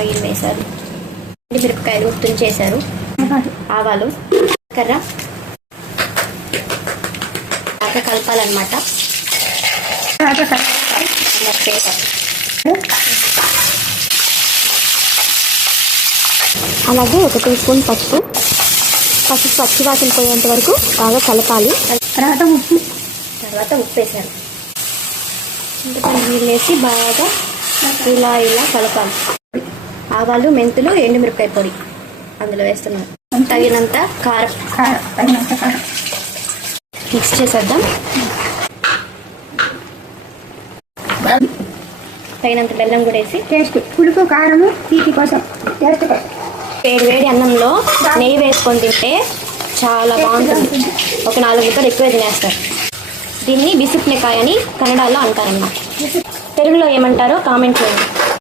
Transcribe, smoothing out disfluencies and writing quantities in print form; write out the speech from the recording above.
Oil వేశారు, మిరపకాయలు తుంచేశారు, ఆవాలు, కర్ర బాగా కలపాలన్నమాట. అలాగే 1 టీ స్పూన్ పసుపు పచ్చి వాసన పోయేంత వరకు బాగా కలపాలి. తర్వాత ఉప్పు వేసారు. చింతపండు నీళ్ళు వేసి బాగా ఇలా కలపాలి. ఆవాలు, మెంతులు, ఎండుమిరపకాయ పొడి అందులో వేస్తున్నాం. తగినంత కారం మిక్స్ చేసేద్దాం. తగినంత బెల్లం కూడా వేసి టేస్ట్ పులుపు కారము తీపి కోసం టేస్ట్ వేడి అన్నంలో నెయ్యి వేసుకొని తింటే చాలా బాగుంటుంది. ఒక 4 ముక్కలు ఎక్కువ తినేస్తారు. దీన్ని బిసిప్నికాయ అని కన్నడలో అంటారన్నమాట. తెలుగులో ఏమంటారో కామెంట్ చేయండి.